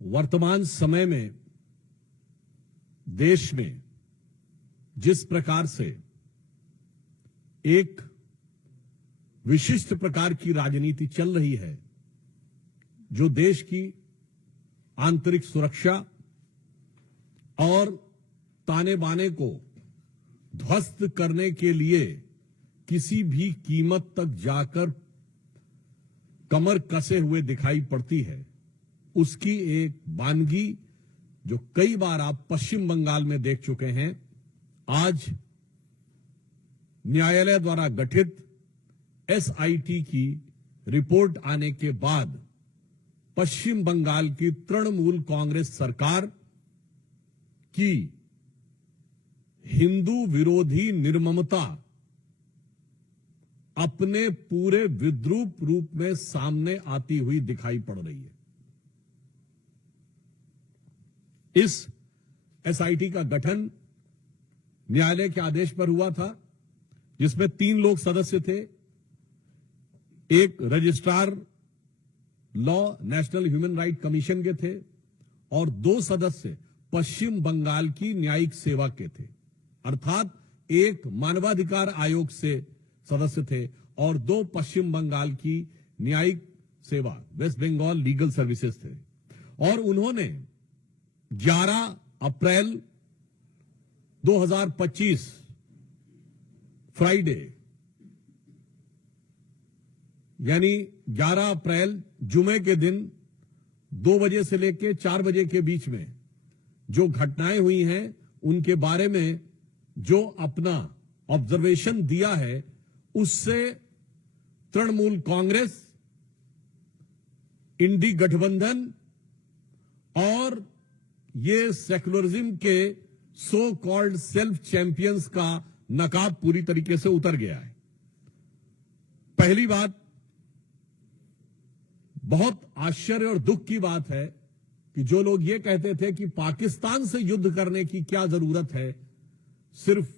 वर्तमान समय में देश में जिस प्रकार से एक विशिष्ट प्रकार की राजनीति चल रही है, जो देश की आंतरिक सुरक्षा और ताने बाने को ध्वस्त करने के लिए किसी भी कीमत तक जाकर कमर कसे हुए दिखाई पड़ती है, उसकी एक वानगी जो कई बार आप पश्चिम बंगाल में देख चुके हैं, आज न्यायालय द्वारा गठित एसआईटी की रिपोर्ट आने के बाद पश्चिम बंगाल की तृणमूल कांग्रेस सरकार की हिंदू विरोधी निर्ममता अपने पूरे विद्रूप रूप में सामने आती हुई दिखाई पड़ रही है। इस एसआईटी का गठन न्यायालय के आदेश पर हुआ था, जिसमें 3 लोग सदस्य थे। एक registrar law national human right commission के थे और 2 सदस्य पश्चिम बंगाल की न्यायिक सेवा के थे, अर्थात एक मानवाधिकार आयोग से सदस्य थे और 2 पश्चिम बंगाल की न्यायिक सेवा वेस्ट बंगाल लीगल सर्विसेज थे। और उन्होंने 11 अप्रैल 2025 फ्राइडे यानी 11 अप्रैल जुमे के दिन 2 बजे से लेकर 4 बजे के बीच में जो घटनाएं हुई हैं, उनके बारे में जो अपना ऑब्जर्वेशन दिया है, उससे तृणमूल कांग्रेस, इंडी गठबंधन और ये सेक्युलरिज्म के सो कॉल्ड सेल्फ चैंपियंस का नकाब पूरी तरीके से उतर गया है। पहली बात, बहुत आश्चर्य और दुख की बात है कि जो लोग ये कहते थे कि पाकिस्तान से युद्ध करने की क्या जरूरत है, सिर्फ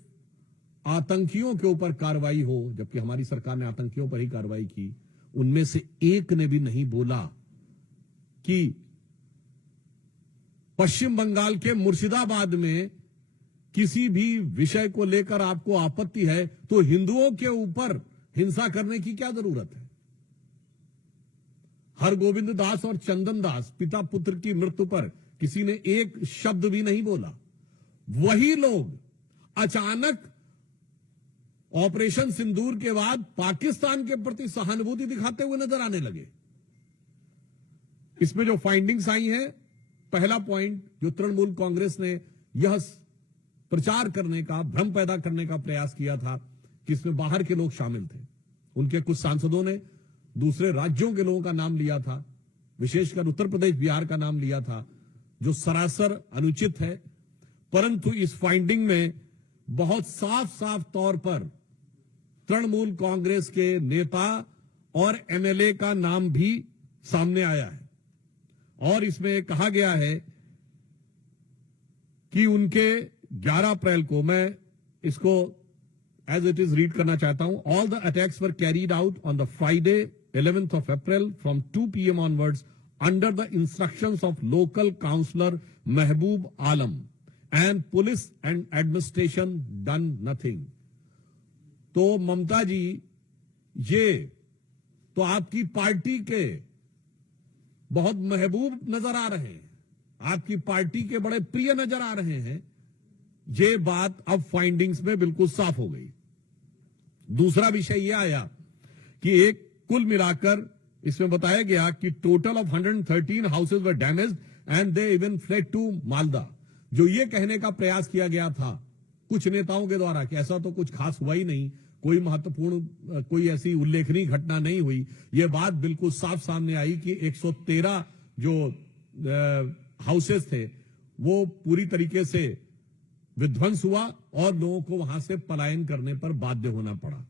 आतंकियों के ऊपर कार्रवाई हो, जबकि हमारी सरकार ने आतंकियों पर ही कार्रवाई की, उनमें से एक ने भी नहीं बोला कि पश्चिम बंगाल के मुर्शिदाबाद में किसी भी विषय को लेकर आपको आपत्ति है तो हिंदुओं के ऊपर हिंसा करने की क्या जरूरत है। हरगोविंद दास और चंदन दास पिता पुत्र की मृत्यु पर किसी ने एक शब्द भी नहीं बोला। वही लोग अचानक ऑपरेशन सिंदूर के बाद पाकिस्तान के प्रति सहानुभूति दिखाते हुए नजर आने लगे। इसमें जो फाइंडिंग्स आई हैं, पहला पॉइंट जो तृणमूल कांग्रेस ने यह प्रचार करने का, भ्रम पैदा करने का प्रयास किया था कि इसमें बाहर के लोग शामिल थे। उनके कुछ सांसदों ने दूसरे राज्यों के लोगों का नाम लिया था, विशेषकर उत्तर प्रदेश बिहार का नाम लिया था, जो सरासर अनुचित है। परंतु इस फाइंडिंग में बहुत साफ साफ तौर पर तृणमूल कांग्रेस के नेता और एमएलए का नाम भी सामने आया है और इसमें कहा गया है कि उनके 11 अप्रैल को, मैं इसको एज इट इज रीड करना चाहता हूं, all the attacks were carried out on the Friday 11th of April from 2 PM onwards under the instructions of local councillor Mehboob Alam and police and administration done nothing। तो ममता जी, ये तो आपकी party के बहुत महबूब नजर आ रहे हैं, आपकी पार्टी के बड़े प्रिय नजर आ रहे हैं। ये बात अब फाइंडिंग्स में बिल्कुल साफ हो गई। दूसरा विषय यह आया कि एक कुल मिलाकर इसमें बताया गया कि total of 113 houses were damaged and they even fled to Malda. जो ये कहने का प्रयास किया गया था कुछ नेताओं के द्वारा कि ऐसा तो कुछ खास हुआ ही नहीं, कोई महत्वपूर्ण, कोई ऐसी उल्लेखनीय घटना नहीं हुई, यह बात बिल्कुल साफ सामने आई कि 113 जो हाउसेज थे वो पूरी तरीके से विध्वंस हुआ और लोगों को वहां से पलायन करने पर बाध्य होना पड़ा।